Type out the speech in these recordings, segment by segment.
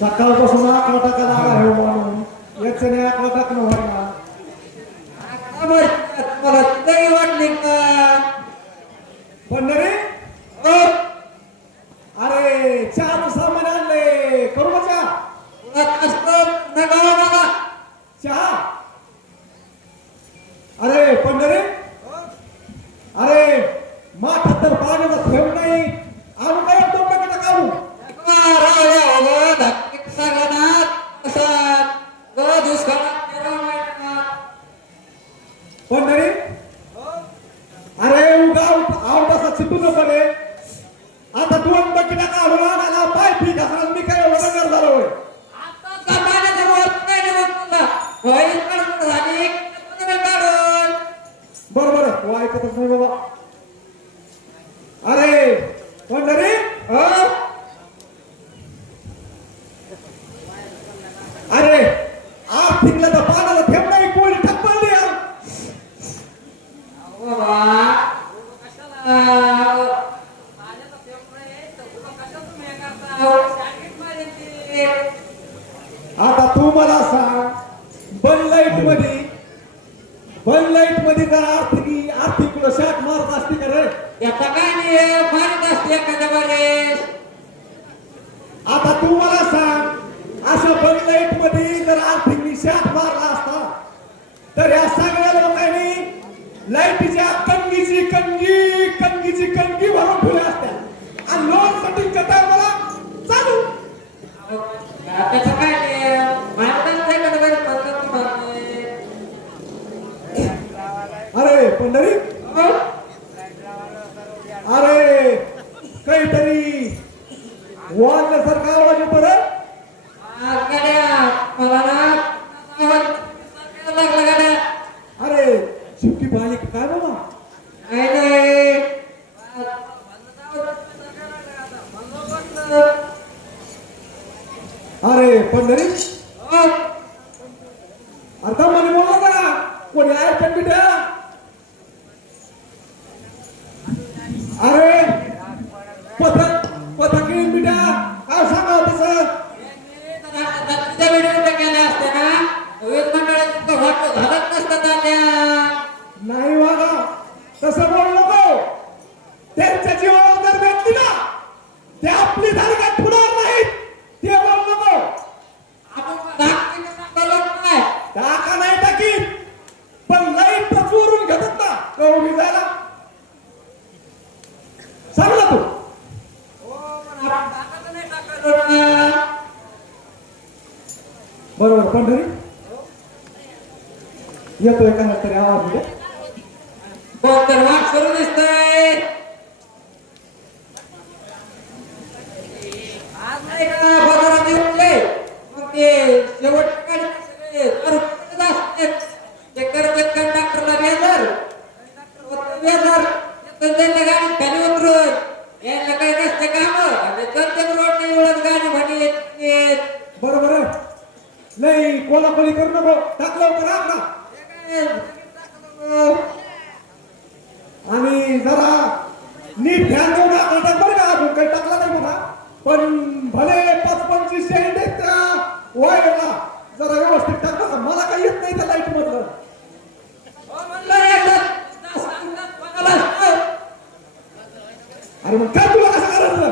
सकाळपासून आकडा टाकायला आला हे म्हणून याच्याने आकडा टाकणं होणार. मला तरी वाटली का पंढरी अरे चहाचं सामान आणले करू का चहा? अरे पंढरी अरे माठात तर पाण्याचा थेंब नाही आणू काय दोन पॅकेट काढू पंढरी अरे उगा आवडासा चिटू नको रे. आता दोन बकेटा काढून आणायला पाय ठीक असणार मी काय एवढं कर झालो होय. बरोबर आहे ऐकतच नाही बाबा. अरे पंढरी अरे आर्थिकला तर पाण्याला थेंब नाही कोणी ठप्पली आता तू मला सांग बन लाईट मध्ये जर आर्थिक शाट मारत असते का रे? याचा काय नाही मारत असते एखाद्या वेळेस. आता तू मला सांग अशा बन लाईट मध्ये जर आर्थिक शाट मारला असता तर या सगळ्या लोकांनी लाईटीच्या कणगीची कणगी भरून ठेवल्या असत्या आणि लोन सेटिंगच्या टायमाला चालू. त्याचं काय नाही मारतच नाही का तर अरे पंढरी अरे काहीतरी वाजल्यासारखा आवाज येतो रे. अरे चिपकी पाहिली काय बाबा? अरे पंढरी आता मला बोलला का कोणी आहे कंप्युटर? अरे पथक येईल बिटा काय सांगा तसं नाही वागा तसं बोलू नको. त्यांच्या जीवावर जर भेटली ना ते आपली धारका फुडणार नाहीत ते बोलू नको. टाका नाही टाकीत पण लाईट तर चोरून घेतात ना कवडी जायला सांगला तू. बरोबर पंढरी येतोय का तरी आवाज म्हणजे बरोबर आहे. नाही कोलाकोली करू नको टाकलं होतं ना आणि जरा नीट ध्यान देऊन टाक बरं का. अजून काही टाकला नाही बघा पण भले 25-25 सेंट आहेत त्या वायरला जरा व्यवस्थित टाकला. मला काही येत नाही त्या लाईट मधलं. अरे मग काय तुला कसं करायचं?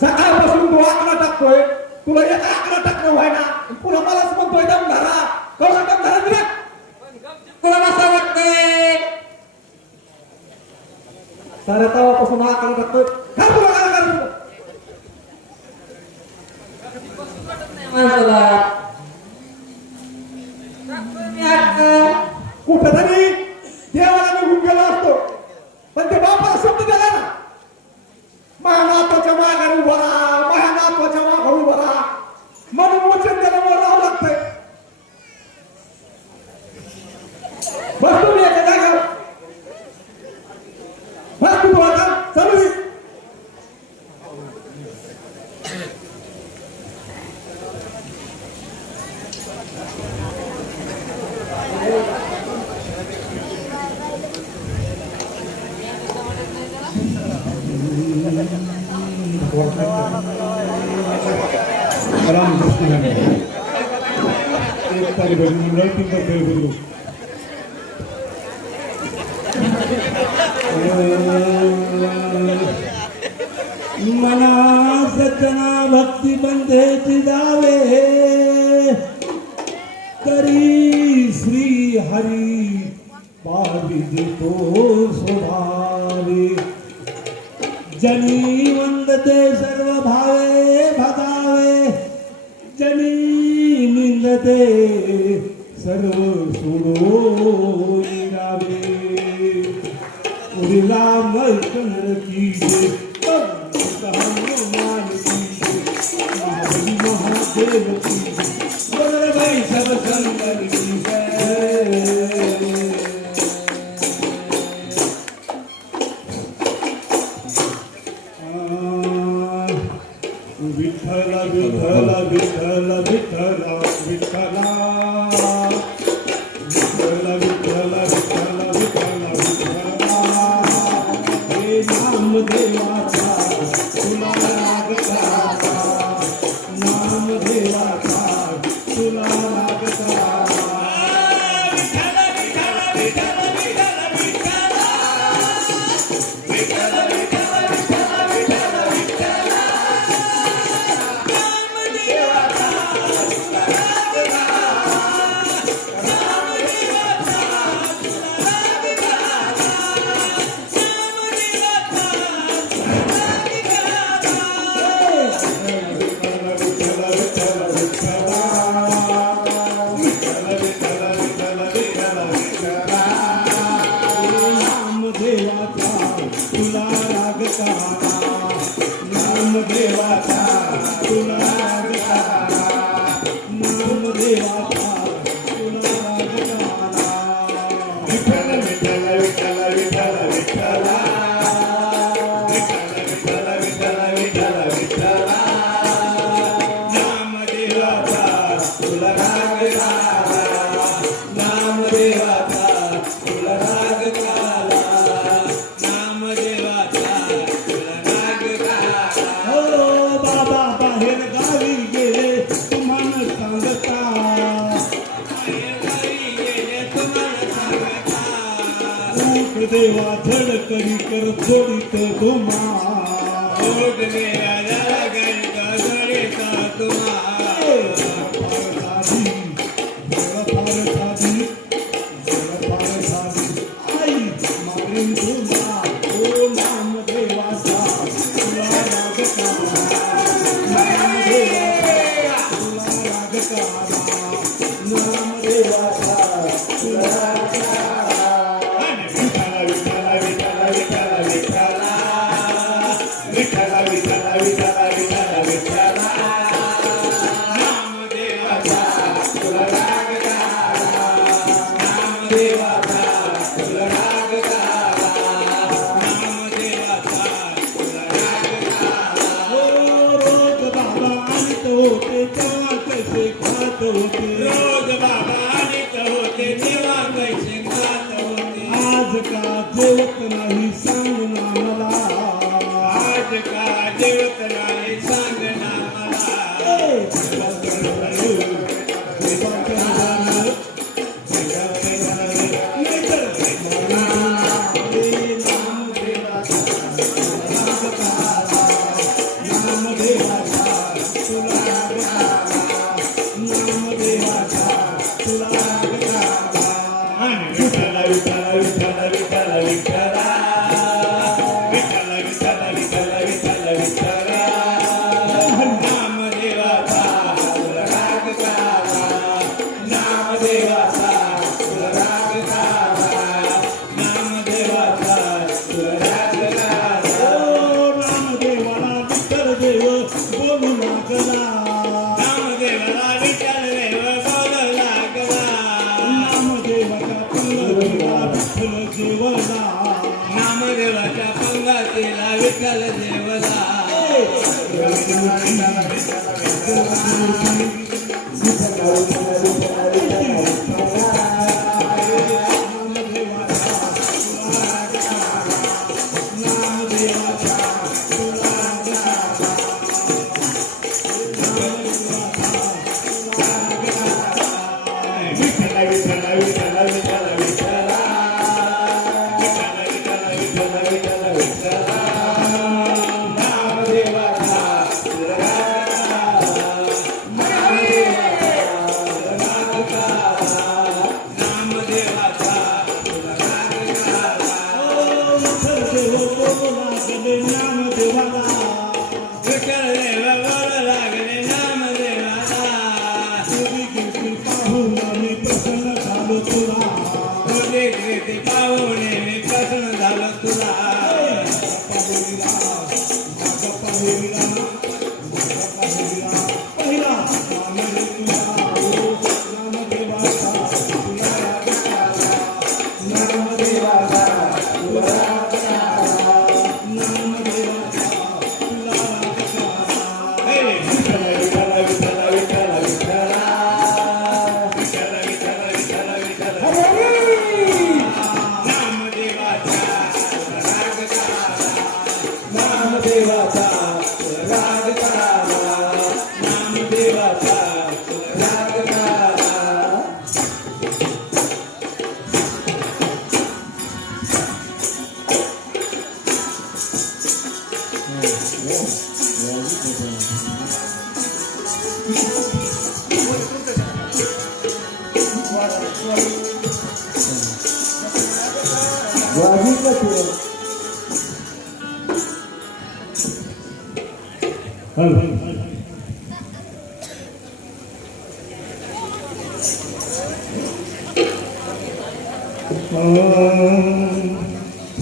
सकाळपासून तू आकडा टाकतोय तुला एक आकडा टाकणं व्हायना पुन्हा मलाच म्हणतोय दम धरा कवडा दम धरा दिला तुला कसं वाटतंय? साऱ्या तवापासून आकडा टाकतोय काय तुला काय करायचं? कुठं तरी देवाला निघून गेला असतो पण ते बापाला शब्द दिला ना माझ्या नातवाच्या माघारी उभा राहा माझ्या नातवाच्या माघारी उभा राहा म्हणून वचन त्याला राहावं लागतंय. बस तुम्ही एका जागेवर बस तू आता चालू दे. Gracias. एक तारीख मुलं तीन तारीख बघू मना सजना भक्ती बंधेची जावे तरी श्री हरी पावी देतो स्वभावे जनी वंदते सर्व भावे भगावे जनी निंदते सर्व सोडो गावे उदिला मैकन की महादेव की बोल भाई सब संगर की विठ्ठल विठ्ठल विठ्ठल विठ्ठल विठ्ठला विठ्ठल विठ्ठल विठ्ठल विठ्ठल विठ्ठला हे नाम देवाचा तुला लागता नाम देवाचा तुला लागता देवा धड करी कर थोडीत तुम्हा आई मारीन तुम्हा ओ नाम देवाचा तुला लागता नाम देवाचा तुला लागता नाम देवाचा तुला लागता रोज बाबा आणीत होते तेव्हा कैसे खात होते आज का जेवत नाही सांग ना मला आज का जेवत नाही सांग ना नामदेवाच्या पंगातीला विठ्ठल देवला नामदेवाला विठ्ठल देव गोड लागले नामदेवाला तुझी कीर्ती पाहून मी प्रसन्न झालो तुला तुझी कीर्ती पाहून मी प्रसन्न झालो तुला पहिला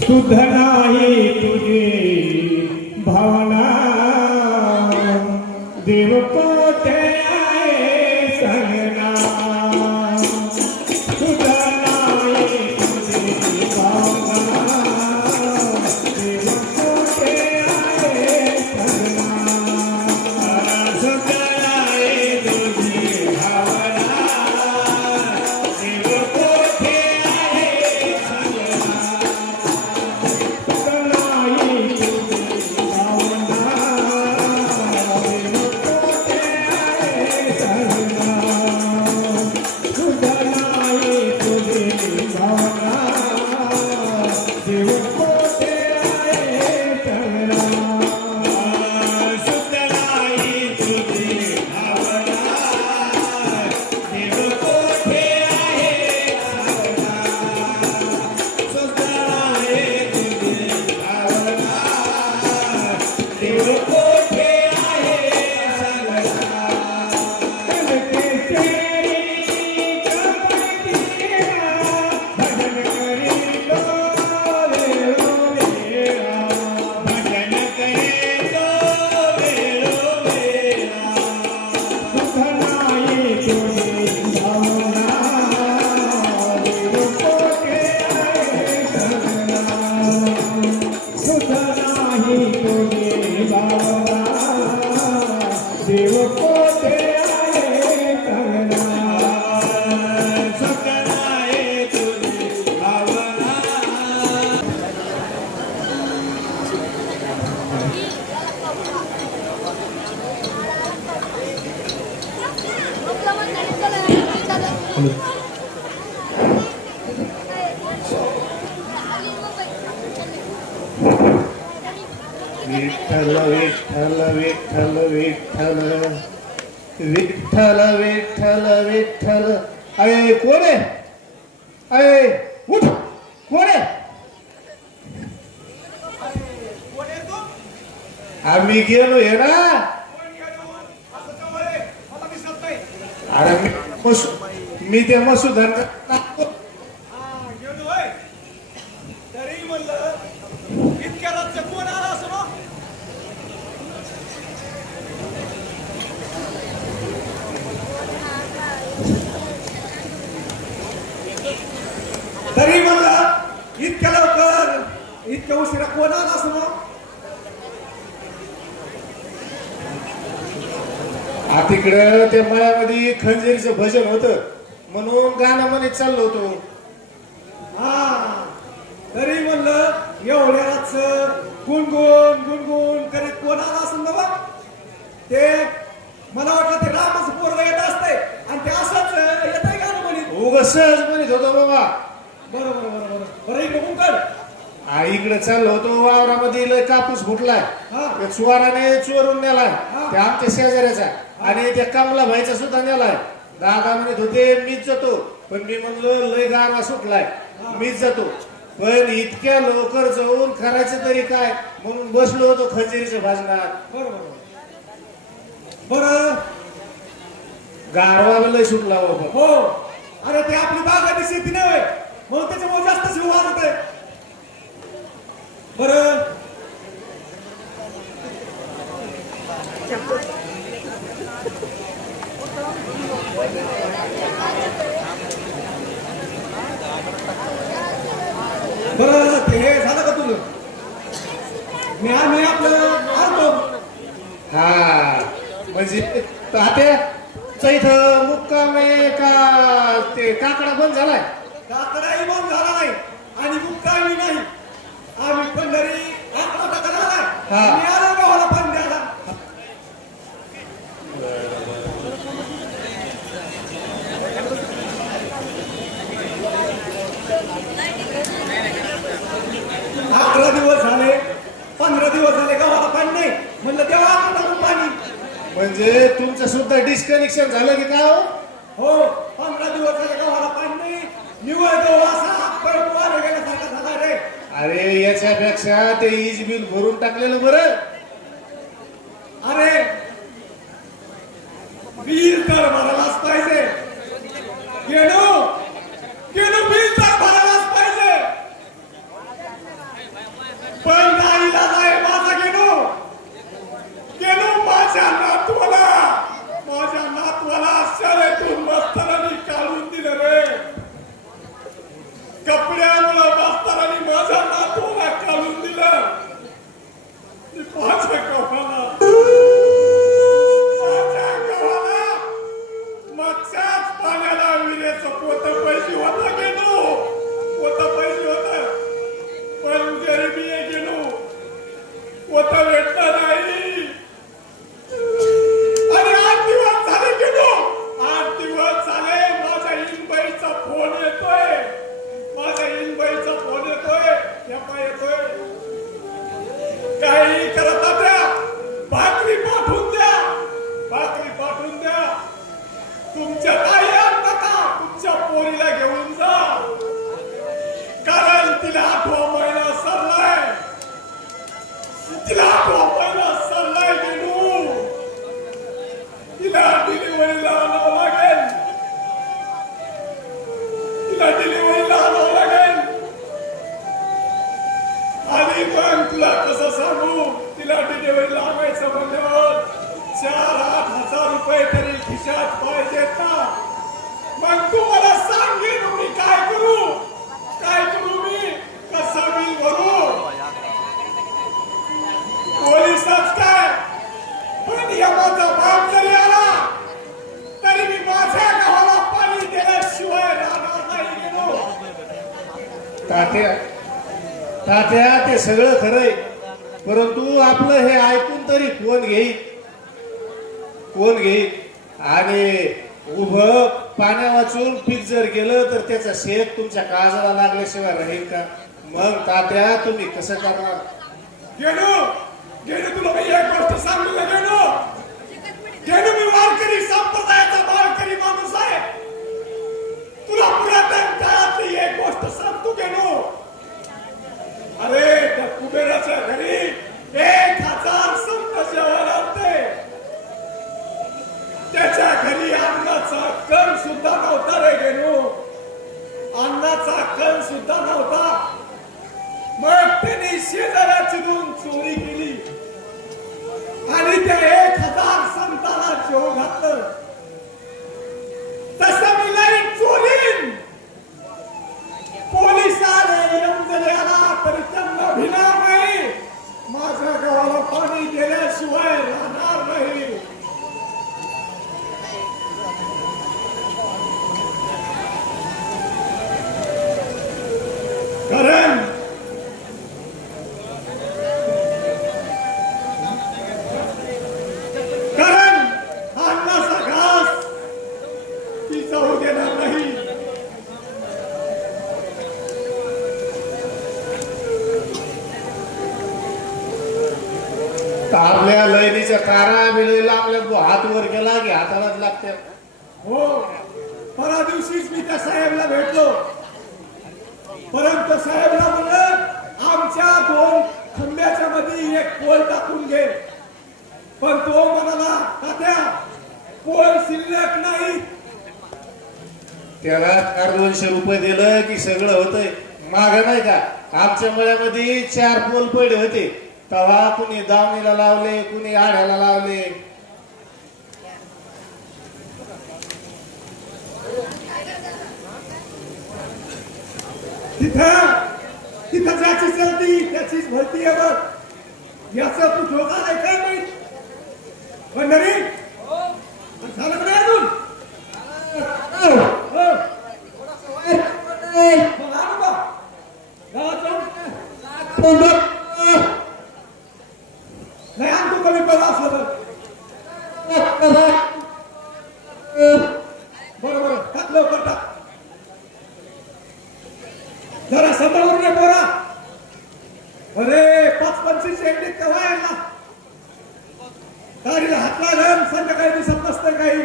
शुद्ध नाही तुझी भावना देव कोठे आहे सांगना शुद्ध नाही तुझी भावना देव कोठे आहे सांगना शुद्ध नाही तुझी भावना देव कोठे आहे सांगना विठ्ठल विठ्ठल विठ्ठल विठ्ठल विठ्ठल विठ्ठल विठ्ठल अरे कोण आहे अरे उठ कोण आहे आम्ही गेलो हे ना अरे मी ते मसूदन तरी म्हणलं इतक्या लवकर इतक्या उशिरा कोण आला असं तिकडं त्या मळ्यामध्ये खंजीरचं भजन होतं म्हणून गाणं म्हणत चाललो होतो हा तरी म्हणलं एवढ्याच गुणगुण गुणगुण करीत कोण आला असं बाबा ते मला वाटलं ते रामाचं पोरग येत असते आणि ते असंच येतंय गाणं म्हणत उग सहज म्हणत होतो बाबा बरोबर बरोबर बरं इकडे मुंकड इकडे चाललो होतो वावरामध्ये लय कापूस फुटलाय त्या चोराने चोरून नेलाय ते आमच्या शेजाऱ्याचा आणि त्या कमला भाईचा सुद्धा नेलाय दादा म्हणत होते मीच जातो पण मी म्हणलो लय गारवा सुटलाय मीच जातो पण इतक्या लवकर जाऊन करायचं तरी काय म्हणून बसलो होतो खंजीरीच्या भाजनात. बरोबर बरं. गारवा लय सुटला बाबा. हो, अरे ते आपली बागाची शेती नव्हे म्हणून त्याच्यामुळे जास्त शिव वाजत आहे. बरं बरं ते हे झालं का तुझं? मी आपलं आणतो. हा म्हणजे तात्या इथं मुक्काम आहे का ते काकडा बंद झालाय? काकडाही बंद झाला नाही आणि मुक्कामी नाही. आम्ही पंढरी आकडा करायला हा. मी आलो गावाला पण द्यायला. अकरा दिवस झाले, 15 दिवस झाले गावाला पाणी नाही. म्हणलं तेव्हा आपण टाकून पाणी. म्हणजे तुमचं सुद्धा डिस्कनेक्शन झालं की काय हो? हो, 15 दिवस झाले गावाला पाणी नाही. निवळ गहू असा पळपुवाला गेल्यासारखा झाला रे. अरे याच्यापेक्षा ते वीज बिल भरून टाकलेलं बरं. अरे बिल तर भरायलाच पाहिजे. गेलो बिल तर भरायलाच पाहिजे. पण नाही इलाज आहे माझा. गेलो माझ्या नातवाला शाळेतून मास्तरांनी काढून दिलं रे. कपड्यामुळे मास्तरांनी माझ्या नातवाला काढून दिलं. माझ्या गव्हाला मागच्याच पाण्याला विहिरीचं पोत पैसे होता. गेलो पोत पैसे होत पण गरिबी गेलो पोत भेटलं नाही. आणि 8 दिवस झाले गेलो. 8 दिवस झाले. माझ्या इनबाईचा फोन येतोय. केव्हा येतोय? काही करत द्या. भाकरी पाठवून द्या. तुमच्या ताई नका तुमच्या पोरीला घेऊन जा. कारण तिला 8वा महिना सरलाय. गेलो तिला डिलिव्हरीला आणावं लागेल. आणि मग तुला कसं सांगू? तिला डिलिव्हरीला आणायचं म्हणल्यावर 4-8 हजार रुपये तरी खिशात पाहिजेत ना. मग तू मला सांगेन मी काय करू मी कसं बिल भरू? पोलिसच काय पण यमाचा बाप जरी आला तरी मी माझ्या गावाला पाणी दिल्याशिवाय राहणार नाही. गेलो तात्या ते सगळं खरंय परंतु आपलं हे ऐकून तरी कोण घेईल? आणि उभं पाण्या वाचून पीक जर गेलं तर त्याचा शेत तुमच्या काळजाला लागल्याशिवाय राहील का? मग तात्या तुम्ही कसं करणार? गेलो तुला मी एक गोष्ट सांगून गेलो मी वारकरी संप्रदायाचा माळकरी माणूस आहे. तुला पुरातन काळातली एक गोष्ट सांगतो. गेलो अरे त्या कुबेराच्या घरी 1000 संत जेवायला होते. त्याच्या घरी अन्नाचा कण सुद्धा नव्हता रे. गेलो अन्नाचा कण सुद्धा नव्हता. मग त्यांनी शेजाऱ्याची चोरी केली आणि त्या 1000 संतांना जेव घातलं. तसं मी नाही चोरीन. पोलिसाने आला तरी त्यांना भिणार नाही. माझ्या गावाला पाणी गेल्याशिवाय राहणार नाही. कारण अन्नाचा घास ती जाऊ देणार नाही. आपल्या लयनीच्या तारा मिळेला आपल्या हात वर गेला की हातालाच लागते. हो, परवा दिवशीच मी त्या साहेबला भेटलो. परंतु साहेबला म्हणलं आमच्या दोन खंब्याच्या मध्ये एक पोल टाकून घे. पण तो म्हणाला तात्या पोल शिल्लक नाही. त्याला 200 रुपये दिलं की सगळं होतंय. माग नाही का आमच्या मळ्यामध्ये 4 पोल पडले होते. तवा कुणी दावणीला लावले, कुणी आढ्याला लावले. तिथं ज्याची चलती त्याचीच भरती आहे बघ. याचं तू धोका नाही काय माहित. पंढरी झालं का नाही अजून? मग आणू का? गावात जाऊ? नाही आणतो कमी पडला असलं तर. बरोबर टाक लवकर टाक. जरा सांभाळून रे पोरा. अरे 5-25 शेंडीत कवा आहे ना. गाडीला हात लागल संध्याकाळी दिसत नसतं काही.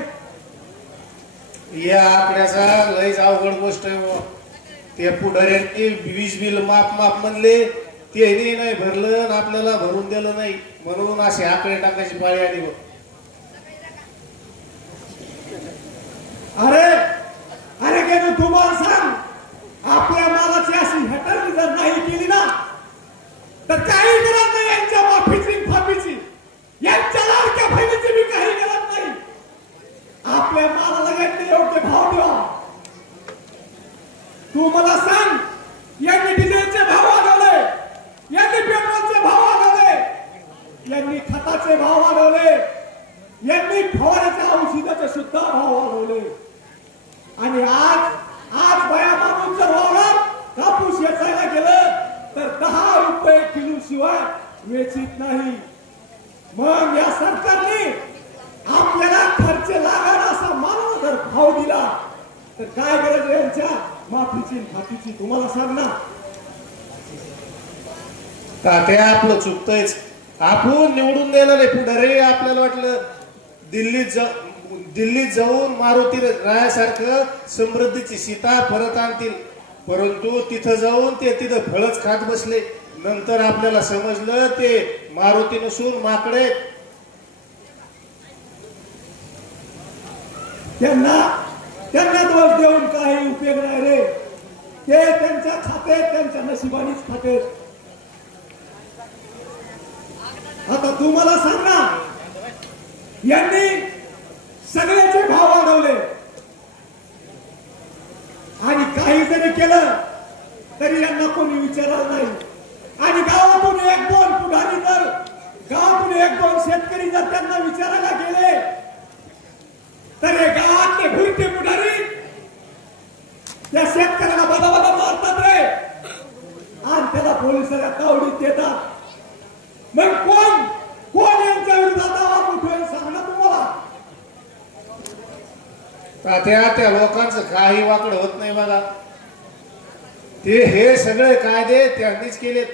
या आकड्याचा लयच अवघड गोष्ट आहे बुवा. ते पुढाऱ्यांनी वीज बिल माप म्हणले ते नाही भरलं आणि आपल्याला भरून दिलं नाही म्हणून असे आकडे टाकायची पाळी आली बघ. अरे अरे गेलो तुम्हाला सांग आपल्या मालाची अशी हटरली जर नाही केली ना तर काही गरज नाही यांच्या माफीची फाफीची. यांच्या लाडक्या बहिणीची मी काही गरज नाही. आपल्या मालाला घेतले योग्य भाव द्या. तू मला सांग यांनी डिझेलचे भाव वाढवले, यांनी पेट्रोलचे भाव वाढवले, यांनी खताचे भाव वाढवले, यांनी फवाऱ्याच्या औषधाचे सुद्धा भाव वाढवले. आणि आज बया माणूस जर वावरात कापूस वेचायला गेलं तर 10 रुपये किलो शिवाय वेचित नाही. मग या सरकारने आपल्याला खर्च लागणार असा माल जर भाव दिला तर काय गरज आहे यांच्या माफीची फाफीची. तुम्हाला सांग ना. तात्या आपलं चुकतंयच. आपण निवडून द्यायला रे पुढारी. आपल्याला वाटलं दिल्लीत जाऊन मारुती रायासारखं समृद्धीची सीता परत आणतील. परंतु तिथं जाऊन ते तिथं फळच खात बसले. नंतर आपल्याला समजलं ते मारुती नसून माकडे. त्यांना दोष देऊन काही उपयोग नाही रे. ते त्यांच्या खाते त्यांच्या नशिबानीच खाते. आता तुम्हाला सांग ना यांनी सगळ्याचे भाव वाढवले आणि काही जरी केलं तरी यांना कोणी विचारलं नाही. आणि गावातून 1-2 पुढारी जर गावातून 1-2 शेतकरी जर त्यांना विचारायला गेले तर हे गावातले भुरटे पुढारी त्या शेतकऱ्याला बदा मारतात रे आणि त्याला पोलिसाला तावडीत देतात. मग कोण यांच्या विरोधात आवाज उठवेल सांगा तुम्हाला. त्या लोकांचं काही वाकड होत नाही बघा. ते हे सगळे कायदे त्यांनीच केलेत.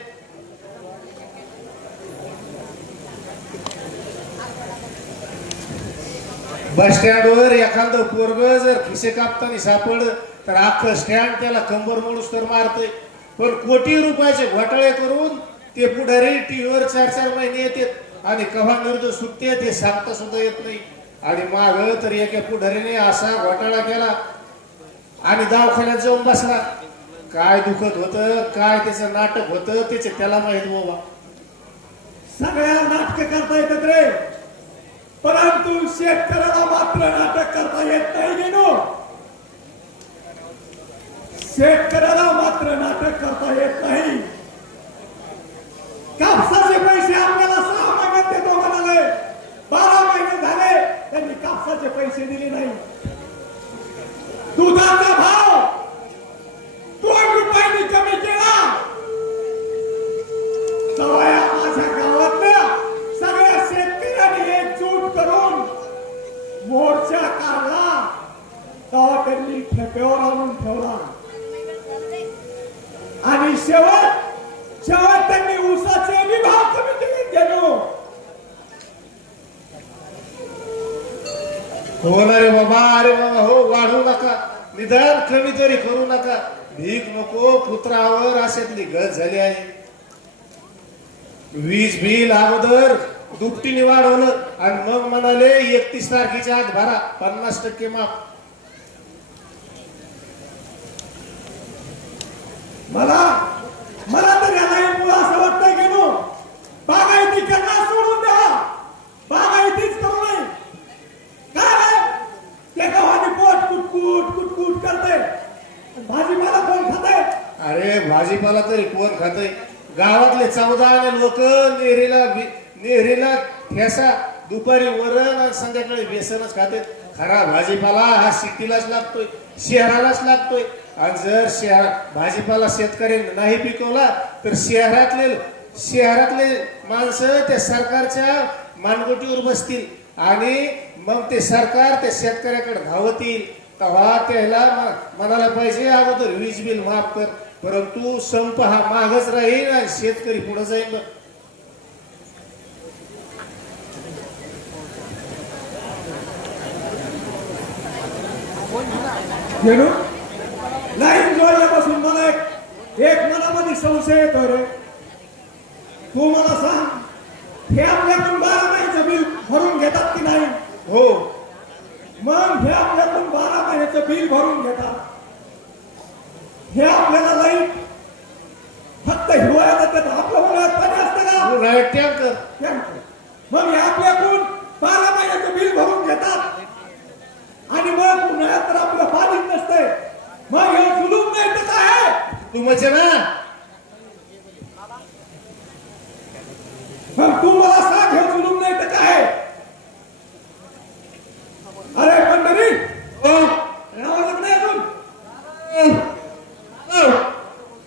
बस स्टँडवर एखादं पोरग जर खिसे कापताना सापडलं तर अख्खं स्टँड त्याला कंबर मोडूस तर मारतय. पण कोटी रुपयाचे घोटाळे करून ते पुढारी टीव्हीवर 4-4 महिने येतात आणि कव्हा निर्दोष सुटते ते सांगता सुद्धा येत नाही. आणि माग तर एका पुढारीने असा घोटाळा केला आणि दवाखान्यात जाऊन बसला. काय दुखत होतं, काय त्याचं नाटक होतं त्याचे त्याला माहित बाबा. सगळ्या नाटक करता येतात रे परंतु शेतकऱ्याला मात्र नाटक करता येत नाही. गेलो शेतकऱ्याला मात्र नाटक करता येत नाही. कापसाचे पैसे आपल्याला 6 महिन्यात देतो म्हणाले. 12 महिने झाले त्यांनी कापसाचे पैसे दिले नाही. दुधाचा भाव 2 रुपयांनी कमी केला. तवाया माझ्या गावातल्या सगळ्या शेतकऱ्यांनी एकजूट करून मोर्चा काढला. तेव्हा त्यांनी ठेप्यावर आणून ठेवला आणि शेवट त्यांनी ऊसाचे बी भाव कमी केले. गेलो हो ना रे बाबा. अरे बाबा हो वाढवू नका, निदान कमी तरी करू नका. भीक नको पुत्रावर अशातली गत झाली आहे. वीज बिल अगोदर दुपटीने वाढवलं आणि मग म्हणाले 31 तारखेच्या आत भरा 50% माफ. मला मला तर या लाईनमुळे असं वाटतंय की नो बागायती करणं सोडून द्या, बागायतीच करू नये. काय त्या गावाने पोट कुटकुट कुटकुट करते, भाजीपाला कोण खाते? अरे भाजीपाला तरी कोण खातय? गावातले 14 लोक नेहरीला ठेसा, दुपारी वरण आणि संध्याकाळी बेसनच खाते. खरा भाजीपाला हा सिटीलाच लागतोय, शहरालाच लागतोय. आणि जर भाजीपाला शेतकऱ्यांनी नाही पिकवला तर शहरातले माणसं त्या सरकारच्या मानगुटीवर बसतील आणि मग ते सरकार त्या शेतकऱ्याकडे धावतील. तेव्हा त्याला म्हणायला पाहिजे अगोदर वीज बिल माफ कर, परंतु संप हा मागच राहील आणि शेतकरी पुढे जाईल. लाईन जोडल्यापासून मला एक मनामध्ये संशय येतो रे. तू मला सांग, हे आपल्याकडून 12 महिन्याचं बिल भरून घेतात की नाही? हो. मग हे आपल्याकडून 12 महिन्याचं बिल भरून घेतात. हे आपल्याला लाईट फक्त हिवाळ्यात देतात, आपल्या उन्हाळ्यात पाणी असतं का? टँकर. मग हे आपल्याकडून 12 महिन्याचं बिल भरून घेतात आणि मग उन्हाळ्यात तर आपलं पाणीच नसतंय. मग हे जुलूम नाही तर काय आहे? तू म्हणजे ना मग तू मला सांग, हे जुलूम नाही तर काय आहे? अरे पंढरी, रावण नाही अजून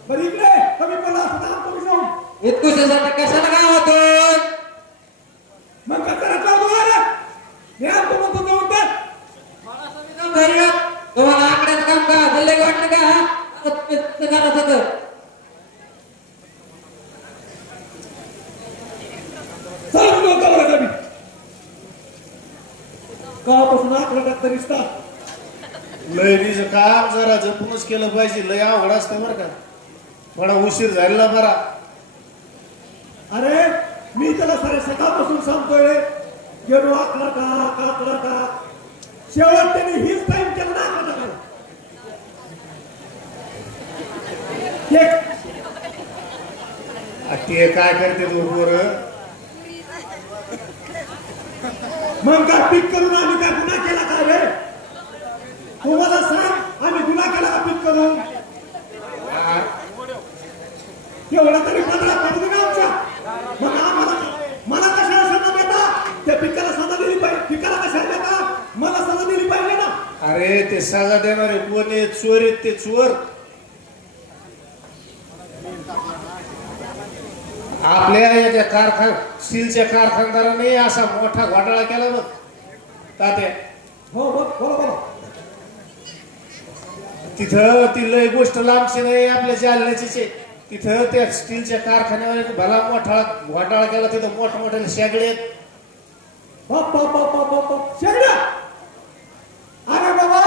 बरं इकडे कमी पडला असता आमचं जाऊन इतकुशासाठी कशाला काय होतो? मग कचरा चालू आहे. मी आणतो म्हणतो जाऊन तर तुम्हाला आकड्याचं काम का जल्ले वाटलं का? कापासून आकडा टाकता दिसता. लयरीचं काम जरा जपूनच केलं पाहिजे. लय अवघड असतं बरं का, थोडा उशीर झालेला बरा. अरे मी त्याला सारे सकाळपासून सांगतोय गेलो आकडा टाक. शेवट त्यांनी हीच टाइम केला ना आकडा टाकायला. ते काय करते बरोबर? मग काय पीक करून आम्ही काय गुन्हा केला का रे? तुम्हाला सांग, आम्ही गुन्हा केला का पीक करून? एवढा तरी 15 पडतो ना आमच्या. मग मला कशाला सजा देता? त्या पिकाला सजा दिली पाहिजे. पिकाला कशाला देता? मला सजा दिली पाहिजे ना. अरे ते सजा देणारे कोणी? चोर आहेत ते, चोर. आपल्या या स्टीलच्या कारखानदाराने असा मोठा घोटाळा केला बघ तात्या. हो बोला. तिथं ती लय गोष्ट लांबची नाही, आपल्या जालन्याची. तिथं त्या स्टीलच्या कारखान्यावर भला मोठा घोटाळा केला. तिथं मोठमोठे शेगडे आहेत. शेगड्या? अरे बाबा,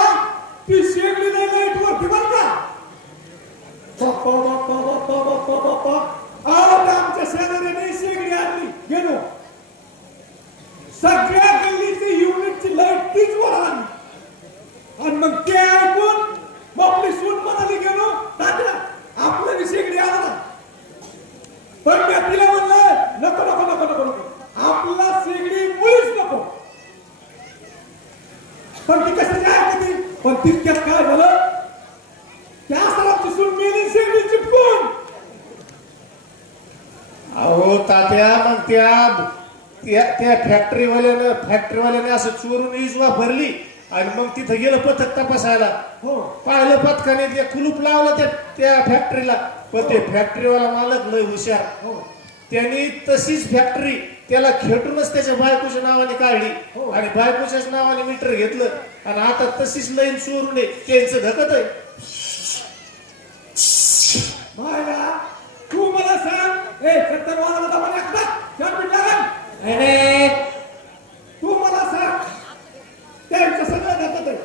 ती शेगडी नाही लाईट वरती बरं का? आमच्या शेजाऱ्याने शेगडी आणली. गेलो सगळ्या गल्लीची युनिटची लाईट तीच वर आली. आणि मग ते ऐकून मग आपली सून म्हणाली, गेलो दादा आपल्याला शेगडी आला ना. पण मी तिला म्हणलं नको, आपला शेगडी मुळीच नको. पण ती कशाची ऐकते? पण तितक्यात काय झालं, त्या सरांची सून मेली शेगडी चिपकून. अहो तात्या, मग त्या फॅक्टरीवाल्याने असं चोरून वीज वापरली आणि मग तिथं गेलं पथक तपासायला. हो, पाहिलं पथकाने ते कुलूप लावलं त्या फॅक्टरीला. पण ते फॅक्टरीवाला मालक लय हुशार. हो, त्यांनी तशीच फॅक्टरी त्याला खेटूनच त्याच्या बायकोच्या नावाने काढली हो. आणि बायकोच्याच नावाने मीटर घेतलं आणि आता तशीच लाईन चोरून त्यांचं धकत आहे. बायला तू मला सांग, ए सत्तरवाला मला म्हणे एकदा 4 मिनिट लागेल. अरे तू मला सांग, त्यांचं सगळं धकत आहे.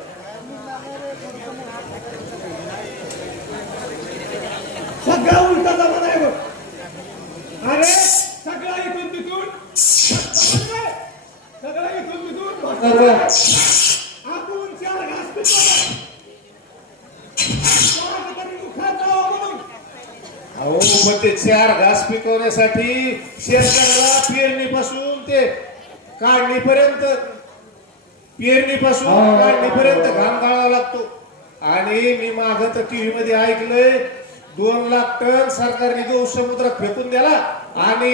बरोबर आतून चार घास पिकवले. कोणाकडे दुखात जावं म्हणून. अहो मग ते चार घास पिकवण्यासाठी शेतकऱ्याला पेरणीपासून ते काढणीपर्यंत काढणीपर्यंत घाम गाळावा लागतो. आणि मी मागं तर टीव्ही मध्ये ऐकलंय 2 लाख टन सरकारने गहू समुद्रात फेकून दिला आणि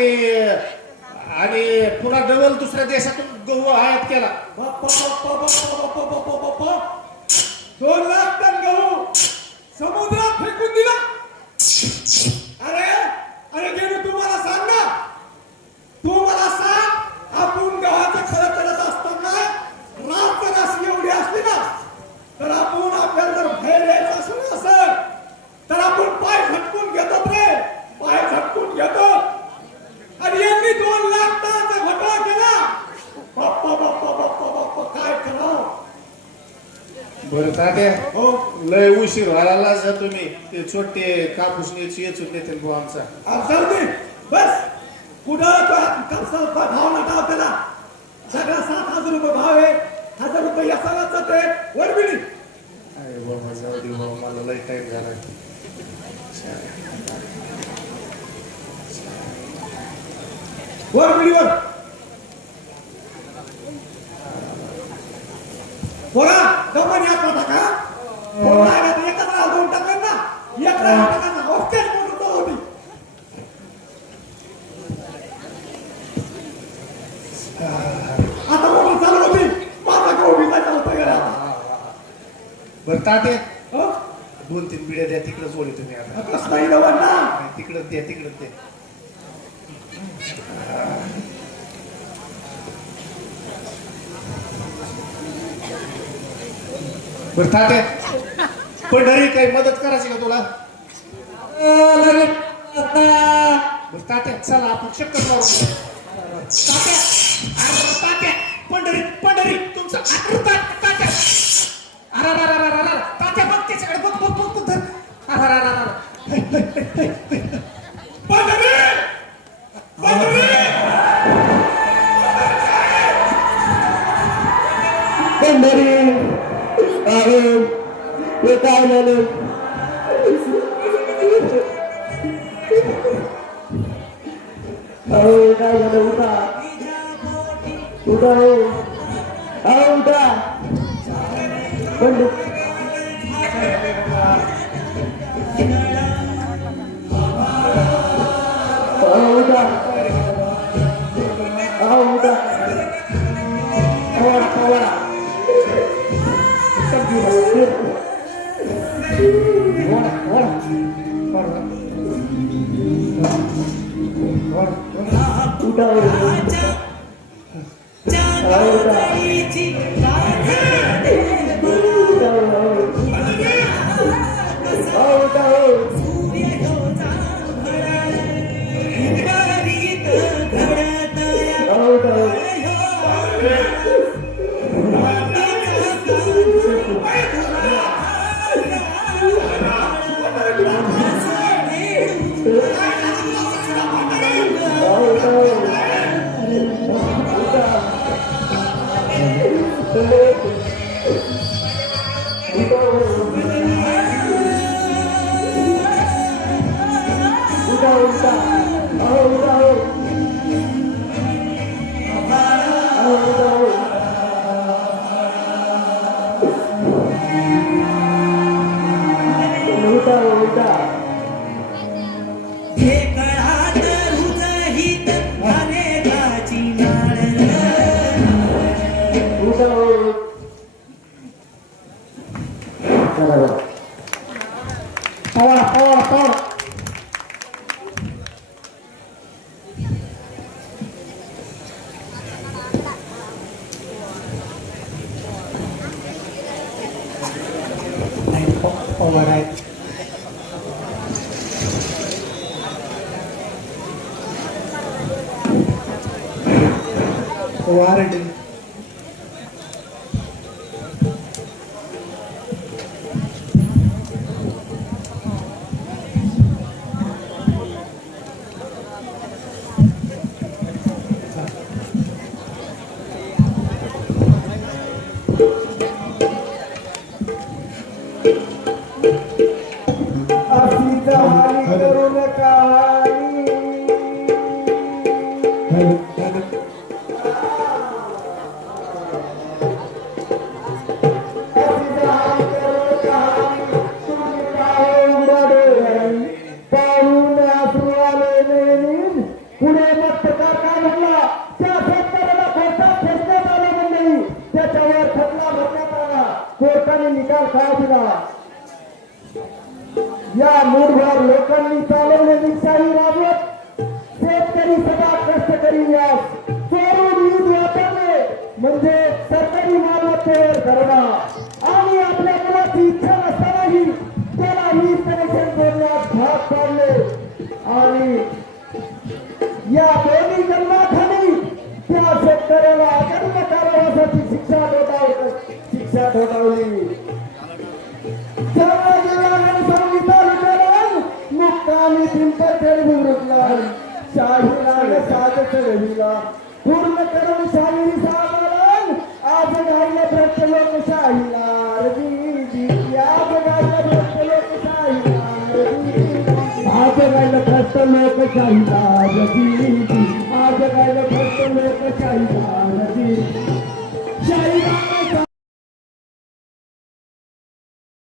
आणि पुन्हा डबल दुसऱ्या देशातून गहू आयात केला. बाप्पा बाप्पा बाप्पा बाप्पा बाप्पा बाप्पा 2 लाख टन गहू समुद्रात फेकून दिला. अरे अरे गेलो तुम्हाला सांग ना, तू मला सांग, आपण गव्हाचं खरं करत असताना रात्र एवढी असली ना, तर आपण आपल्याला जर बाहेर यायचं असेल तर आपण पाय झटकून घेतो रे, पाय झटकून घेतो. आणि यांनी 2 लाख टनाचा घोटाळा केला. बाप्पा बाप्पा बाप्पा बाप्पा काय करावं. बरं तात्या हो लय उशीर व्हायला जा तुम्ही ते छोटे कापूस येचून देतील भाऊ आमचा. जाऊ दे बस. कुठं कापसाला भाव नटाव त्याला. सगळा 7,000 रुपये भाव आहे. 1,000 रुपये याचा जाते वरबिडी. अरे बाबा जाऊ दे बाबा, मला लय टाइम झाला. वरबिडीवर पोरा दमन यात होता का. पोरा एकच राहा 2 टाकले ना, एक राहा टाकायचा हॉस्टेल मोटर चालू होती. आता मोटर चालू होती, माझा गहू भिजायचा होता घरात. बरं तात्या हं? 2-3 बिड्या द्या तिकडे जोडी तुम्ही आता. कसं नाही नवं ना. तिकडं द्या तिकडं द्या. बरं तात्या पंढरी काही मदत करायची का तुला. लगेच आता बरं तात्या चला आपण चक्कर मारू. तात्या अरे तात्या पंढरी पंढरी तुमचा तात्या. अरे तात्या बघ त्याच्याकडे बघ बघ बघ बघ. पंढरी पंढरी पंढरी अरे हे काय झालं. अहो काय झालं. उठा उठा हो. अहो उठा पंडित. अहो उठा अहो उठा. पवार पवार वारंटी अधिकार काय दिला? या मूठभर लोकांनी चालवलेली शाही राजवट शेतकरी सदा कष्टकरी यास चोरून वीज वापरणे म्हणजे सरकारी मालमत्तेवर करणं आणि आपल्या मुलाची इच्छा नसतानाही त्याला वीज कनेक्शन जोडण्यास भाग पाडले आणि या दोन्ही जन्माखाली त्या शेतकऱ्याला अकर्ण कारावासाची शिक्षा ठोठावली. मुक्कामी पिंपळखेड बुरुजला शाहीराने साज चढविला पूर्ण करून शाहिरी सावरण आज गायला भ्रष्ट लोकशाहीला आज गायला भ्रष्ट लोकशाहीला आज गायला भ्रष्ट लोकशाहीला आज गायला भ्रष्ट लोकशाहीला